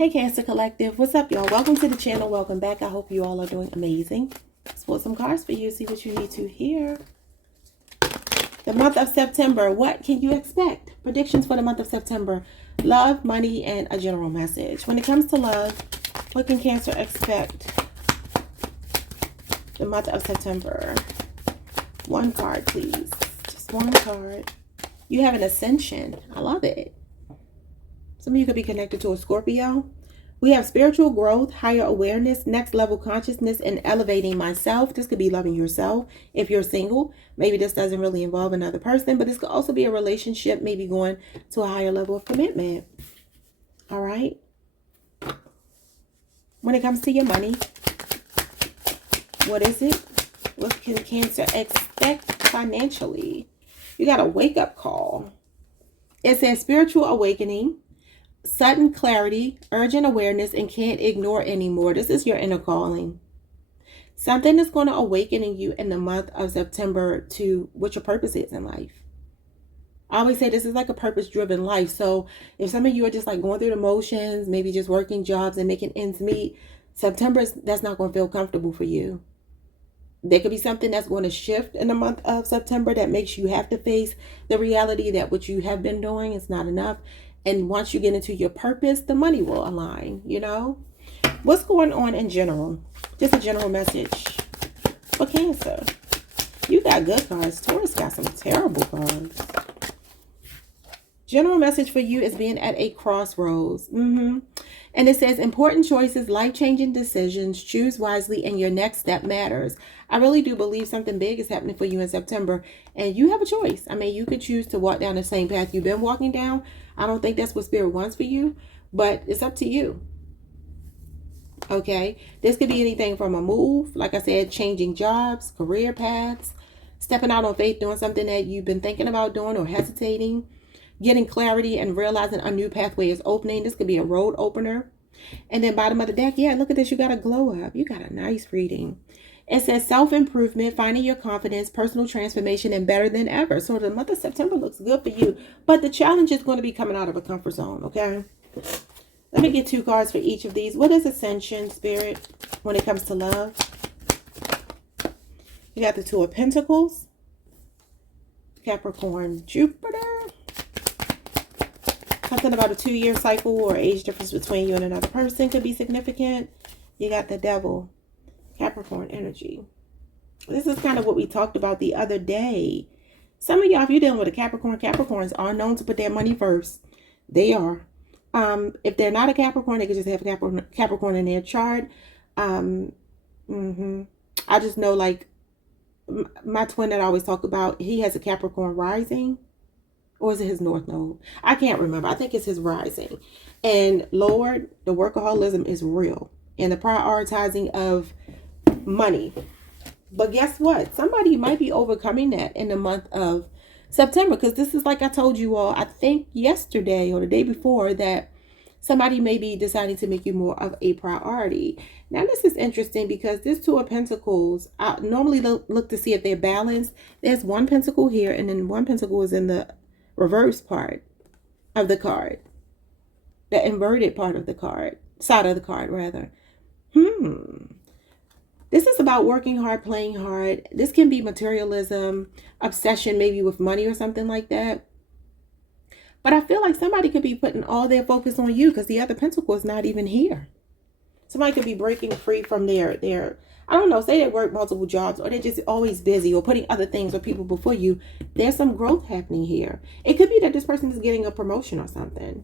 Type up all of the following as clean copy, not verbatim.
Hey Cancer Collective, what's up y'all? Welcome to the channel, welcome back. I hope you all are doing amazing. Let's pull some cards for you, see what you need to hear. The month of September, what can you expect? Predictions for the month of September. Love, money, and a general message. When it comes to love, what can Cancer expect? The month of September. One card, please. Just one card. You have an ascension. I love it. Some of you could be connected to a Scorpio. We have spiritual growth, higher awareness, next level consciousness, and elevating myself. This could be loving yourself if you're single. Maybe this doesn't really involve another person, but this could also be a relationship, maybe going to a higher level of commitment. All right. When it comes to your money, what is it? What can Cancer expect financially? You got a wake-up call. It says spiritual awakening, sudden clarity, urgent awareness, and can't ignore anymore. This is your inner calling. Something is going to awaken in you in the month of September to what your purpose is in life. I always say this is like a purpose-driven life. So if some of you are just like going through the motions, maybe just working jobs and making ends meet, that's not going to feel comfortable for you. There could be something that's going to shift in the month of September that makes you have to face the reality that what you have been doing is not enough. And once you get into your purpose, the money will align, you know? What's going on in general? Just a general message for Cancer. You got good cards. Taurus got some terrible cards. General message for you is being at a crossroads. And it says important choices, life-changing decisions, choose wisely, and your next step matters. I really do believe something big is happening for you in September, and you have a choice. I mean, you could choose to walk down the same path you've been walking down. I don't think that's what Spirit wants for you, but it's up to you. Okay, this could be anything from a move, like I said, changing jobs, career paths, stepping out on faith, doing something that you've been thinking about doing or hesitating, getting clarity and realizing a new pathway is opening. This could be a road opener. And then bottom of the deck, yeah, look at this. You got a glow up. You got a nice reading. It says self-improvement, finding your confidence, personal transformation, and better than ever. So the month of September looks good for you. But the challenge is going to be coming out of a comfort zone, okay? Let me get two cards for each of these. What is Ascension, Spirit, when it comes to love? You got the Two of Pentacles, Capricorn, Jupiter. Something about a 2-year cycle or age difference between you and another person could be significant. You got the Devil, Capricorn energy. This is kind of what we talked about the other day. Some of y'all, if you're dealing with a Capricorn, Capricorns are known to put their money first. They are. If they're not a Capricorn, they could just have Capricorn in their chart. I just know, like, my twin that I always talk about, he has a Capricorn rising. Or is it his North Node? I can't remember. I think it's his rising. And Lord, the workaholism is real. And the prioritizing of money. But guess what? Somebody might be overcoming that in the month of September. Because this is like I told you all, I think yesterday or the day before, that somebody may be deciding to make you more of a priority. Now, this is interesting because this Two of Pentacles, I normally look to see if they're balanced. There's one pentacle here and then one pentacle is in the reverse part of the card, the inverted part of the card, side of the card rather. This is about working hard, playing hard. This can be materialism, obsession, maybe with money or something like that. But I feel like somebody could be putting all their focus on you because the other pentacle is not even here. Somebody could be breaking free from their I don't know, say they work multiple jobs or they're just always busy or putting other things or people before you. There's some growth happening here. It could be that this person is getting a promotion or something.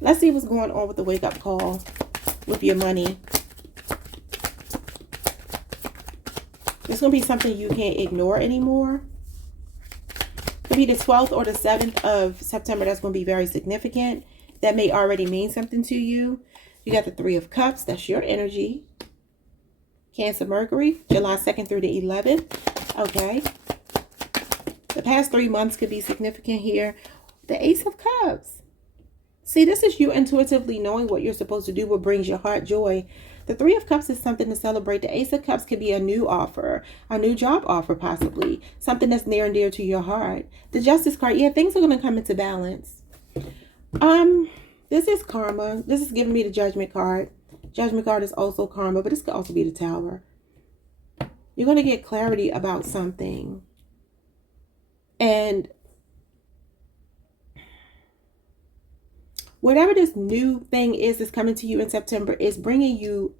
Let's see what's going on with the wake-up call with your money. It's going to be something you can't ignore anymore. Could be the 12th or the 7th of September. That's going to be very significant. That may already mean something to you. You got the Three of Cups. That's your energy. Cancer, Mercury, July 2nd through the 11th. Okay. The past 3 months could be significant here. The Ace of Cups. See, this is you intuitively knowing what you're supposed to do, what brings your heart joy. The Three of Cups is something to celebrate. The Ace of Cups could be a new offer, a new job offer possibly, something that's near and dear to your heart. The Justice card, yeah, things are going to come into balance. This is karma. This is giving me the Judgment card. Judgment card is also karma, but this could also be the Tower. You're going to get clarity about something. And whatever this new thing is that's coming to you in September is bringing you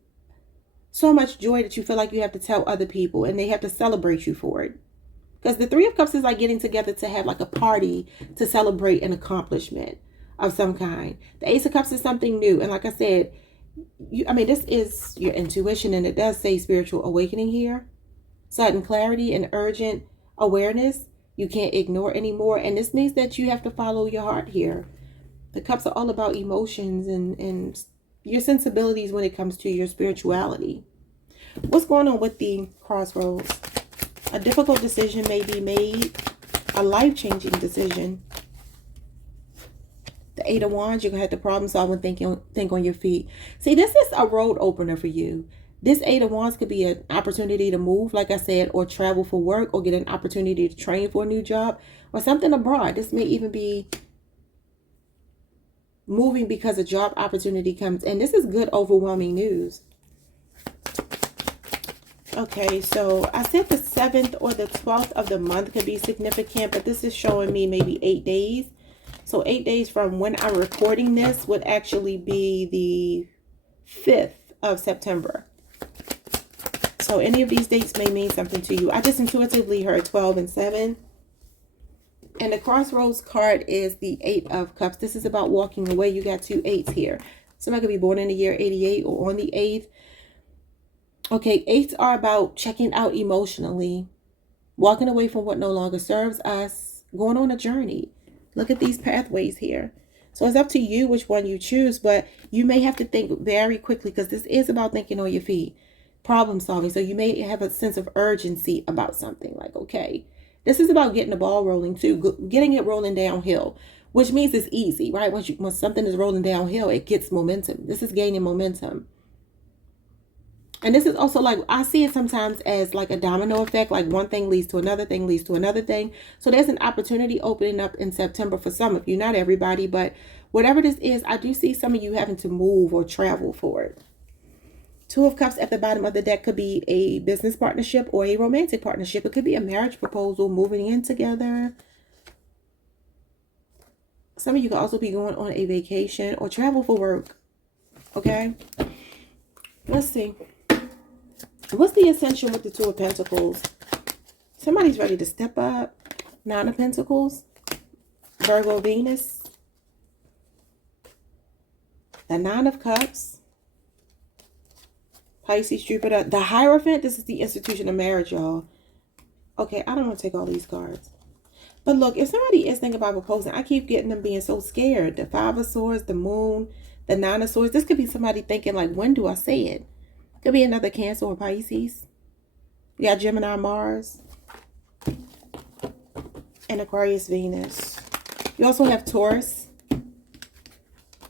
so much joy that you feel like you have to tell other people and they have to celebrate you for it. Because the Three of Cups is like getting together to have like a party to celebrate an accomplishment of some kind. The Ace of Cups is something new. And like I said, this is your intuition, and it does say spiritual awakening here. Sudden clarity and urgent awareness you can't ignore anymore. And this means that you have to follow your heart here. The cups are all about emotions and your sensibilities when it comes to your spirituality. What's going on with the Crossroads? A difficult decision may be made, a life-changing decision. The Eight of Wands, you're going to have to problem solve and think on your feet. See, this is a road opener for you. This Eight of Wands could be an opportunity to move, like I said, or travel for work, or get an opportunity to train for a new job, or something abroad. This may even be moving because a job opportunity comes in. This is good, overwhelming news. Okay, so I said the 7th or the 12th of the month could be significant, but this is showing me maybe 8 days. So 8 days from when I'm recording this would actually be the 5th of September. So any of these dates may mean something to you. I just intuitively heard 12 and 7. And the Crossroads card is the 8 of Cups. This is about walking away. You got 2 8s here. Somebody could be born in the year 88 or on the 8th. Okay, 8s are about checking out emotionally, walking away from what no longer serves us, going on a journey. Look at these pathways here. So it's up to you which one you choose, but you may have to think very quickly, because this is about thinking on your feet, problem solving. So you may have a sense of urgency about something, like, okay, this is about getting the ball rolling too, getting it rolling downhill, which means it's easy, right? When something is rolling downhill, it gets momentum. This is gaining momentum. And this is also like, I see it sometimes as like a domino effect, like one thing leads to another thing, leads to another thing. So there's an opportunity opening up in September for some of you, not everybody, but whatever this is, I do see some of you having to move or travel for it. 2 of Cups at the bottom of the deck could be a business partnership or a romantic partnership. It could be a marriage proposal, moving in together. Some of you could also be going on a vacation or travel for work. Okay, let's see. What's the ascension with the 2 of Pentacles? Somebody's ready to step up. 9 of Pentacles. Virgo Venus. The 9 of Cups. Pisces Jupiter. The Hierophant. This is the institution of marriage, y'all. Okay, I don't want to take all these cards. But look, if somebody is thinking about proposing, I keep getting them being so scared. The 5 of Swords, the Moon, the 9 of Swords. This could be somebody thinking like, when do I say it? Could be another Cancer or Pisces. We got Gemini, Mars, and Aquarius, Venus. You also have Taurus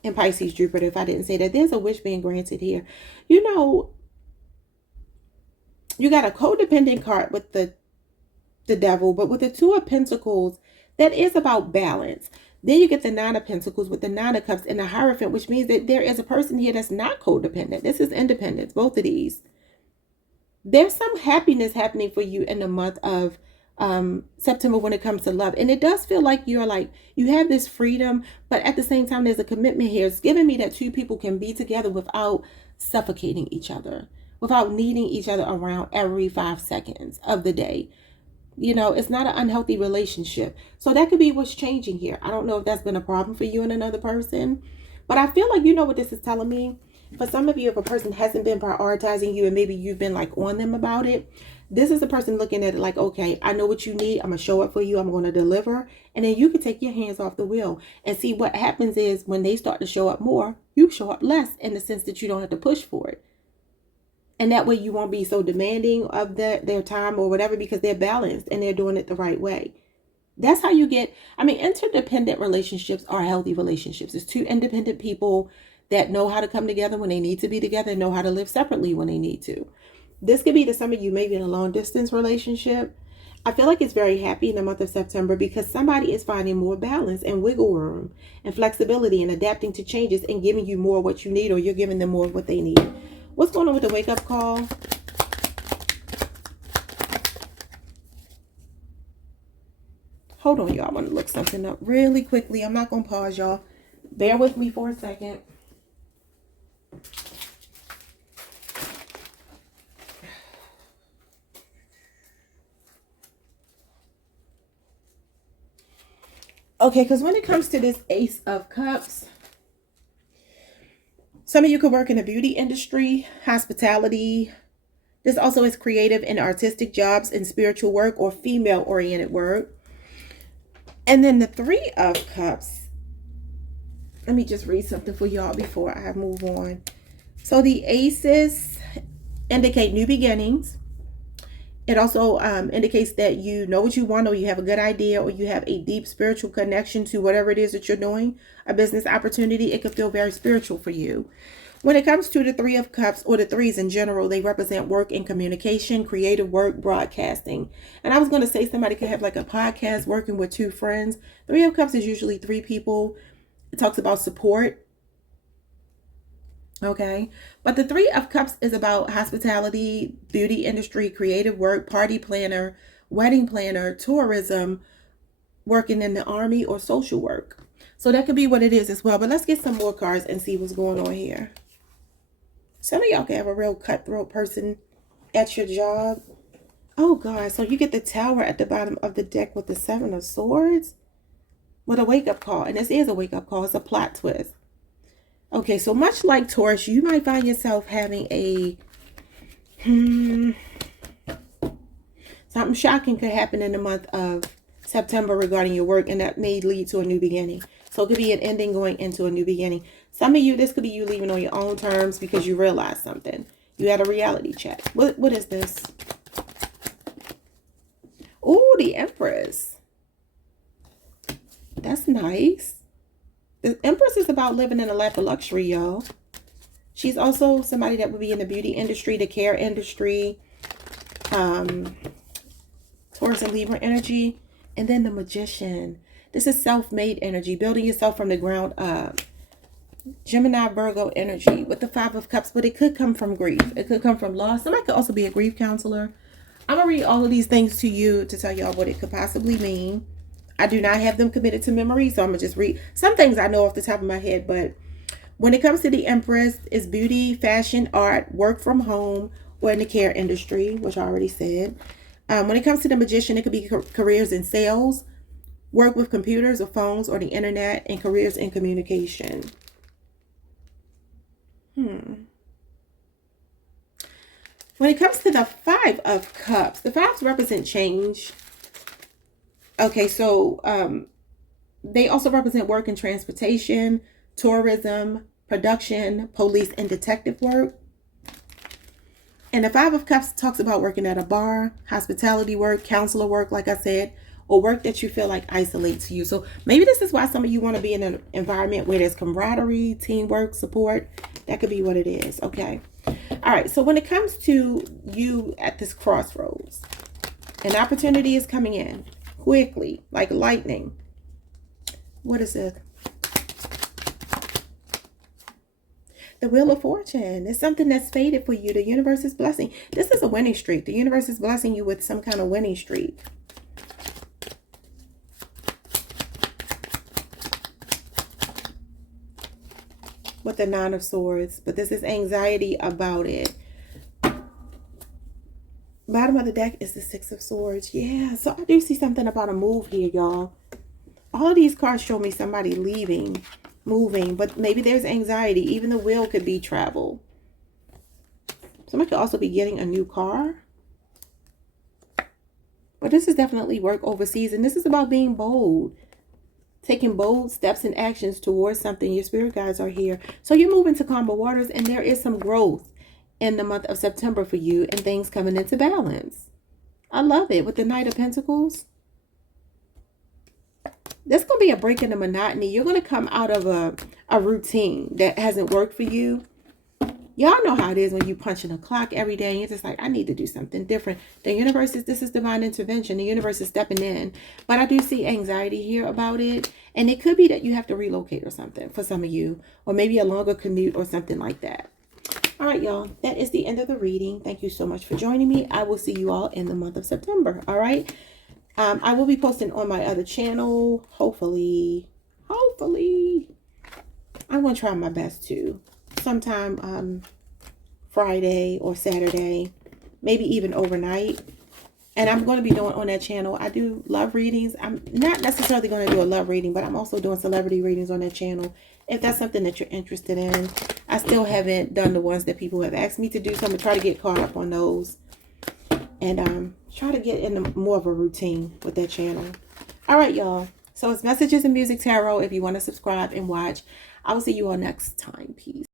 and Pisces, Jupiter, if I didn't say that. There's a wish being granted here. You know, you got a codependent card with the Devil, but with the 2 of Pentacles, that is about balance. Then you get the 9 of Pentacles with the 9 of Cups and the Hierophant, which means that there is a person here that's not codependent. This is independence, both of these. There's some happiness happening for you in the month of September when it comes to love. And it does feel like you have this freedom, but at the same time, there's a commitment here. It's giving me that 2 people can be together without suffocating each other, without needing each other around every 5 seconds of the day. You know, it's not an unhealthy relationship. So that could be what's changing here. I don't know if that's been a problem for you and another person, but I feel like, you know what this is telling me? For some of you, if a person hasn't been prioritizing you and maybe you've been like on them about it, this is a person looking at it like, okay, I know what you need. I'm going to show up for you. I'm going to deliver. And then you can take your hands off the wheel and see what happens is when they start to show up more, you show up less, in the sense that you don't have to push for it. And that way you won't be so demanding of their time or whatever, because they're balanced and they're doing it the right way. That's how you get, interdependent relationships are healthy relationships. It's 2 independent people that know how to come together when they need to be together and know how to live separately when they need to. This could be to some of you maybe in a long distance relationship. I feel like it's very happy in the month of September because somebody is finding more balance and wiggle room and flexibility and adapting to changes and giving you more what you need, or you're giving them more of what they need. What's going on with the wake-up call? Hold on, y'all. I want to look something up really quickly. I'm not going to pause, y'all. Bear with me for a second. Okay, because when it comes to this Ace of Cups, some of you could work in the beauty industry, hospitality. This also is creative and artistic jobs and spiritual work or female-oriented work. And then the Three of Cups. Let me just read something for y'all before I move on. So the aces indicate new beginnings. It also indicates that you know what you want, or you have a good idea, or you have a deep spiritual connection to whatever it is that you're doing, a business opportunity. It could feel very spiritual for you. When it comes to the Three of Cups, or the threes in general, they represent work and communication, creative work, broadcasting. And I was going to say somebody could have like a podcast working with two friends. Three of Cups is usually three people. It talks about support. Okay, but the Three of Cups is about hospitality, beauty industry, creative work, party planner, wedding planner, tourism, working in the army, or social work. So that could be what it is as well. But let's get some more cards and see what's going on here. Some of y'all can have a real cutthroat person at your job. Oh God, so you get the Tower at the bottom of the deck with the Seven of Swords with a wake-up call. And this is a wake-up call. It's a plot twist. Okay, so much like Taurus, you might find yourself having a something shocking could happen in the month of September regarding your work, and that may lead to a new beginning. So it could be an ending going into a new beginning. Some of you, this could be you leaving on your own terms because you realized something. You had a reality check. What is this? Oh, the Empress. That's nice. The Empress is about living in a life of luxury, y'all. She's also somebody that would be in the beauty industry, the care industry, Taurus and Libra energy. And then the Magician. This is self-made energy, building yourself from the ground up. Gemini, Virgo energy with the Five of Cups, but it could come from grief. It could come from loss. Somebody could also be a grief counselor. I'm going to read all of these things to you to tell y'all what it could possibly mean. I do not have them committed to memory, so I'm going to just read some things I know off the top of my head. But when it comes to the Empress, it's beauty, fashion, art, work from home, or in the care industry, which I already said. When it comes to the Magician, it could be careers in sales, work with computers or phones or the internet, and careers in communication. When it comes to the Five of Cups, the fives represent change. Okay, so they also represent work and transportation, tourism, production, police, and detective work. And the Five of Cups talks about working at a bar, hospitality work, counselor work, like I said, or work that you feel like isolates you. So maybe this is why some of you want to be in an environment where there's camaraderie, teamwork, support. That could be what it is. Okay. All right. So when it comes to you at this crossroads, an opportunity is coming in quickly, like lightning. What is it? The Wheel of Fortune. It's something that's fated for you. The universe is blessing. This is a winning streak. The universe is blessing you with some kind of winning streak. With the Nine of Swords. But this is anxiety about it. Bottom of the deck is the Six of Swords. Yeah, so I do see something about a move here, y'all. All of these cards show me somebody leaving, moving, but maybe there's anxiety. Even the Wheel could be travel. Somebody could also be getting a new car. But this is definitely work overseas, and this is about being bold. Taking bold steps and actions towards something. Your spirit guides are here. So you're moving to calmer waters, and there is some growth in the month of September for you, and things coming into balance. I love it. With the Knight of Pentacles, there's going to be a break in the monotony. You're going to come out of a routine that hasn't worked for you. Y'all know how it is when you punch in a clock every day and you're just like, I need to do something different. The universe is, this is divine intervention. The universe is stepping in. But I do see anxiety here about it. And it could be that you have to relocate or something for some of you, or maybe a longer commute or something like that. All right, y'all, that is the end of the reading. Thank you so much for joining me. I will see you all in the month of September. All right. I will be posting on my other channel. Hopefully, I'm going to try my best to sometime Friday or Saturday, maybe even overnight. And I'm going to be doing on that channel. I do love readings. I'm not necessarily going to do a love reading, but I'm also doing celebrity readings on that channel. If that's something that you're interested in. I still haven't done the ones that people have asked me to do. So I'm going to try to get caught up on those. And try to get in more of a routine with that channel. All right, y'all. So it's Messages and Music Tarot if you want to subscribe and watch. I will see you all next time. Peace.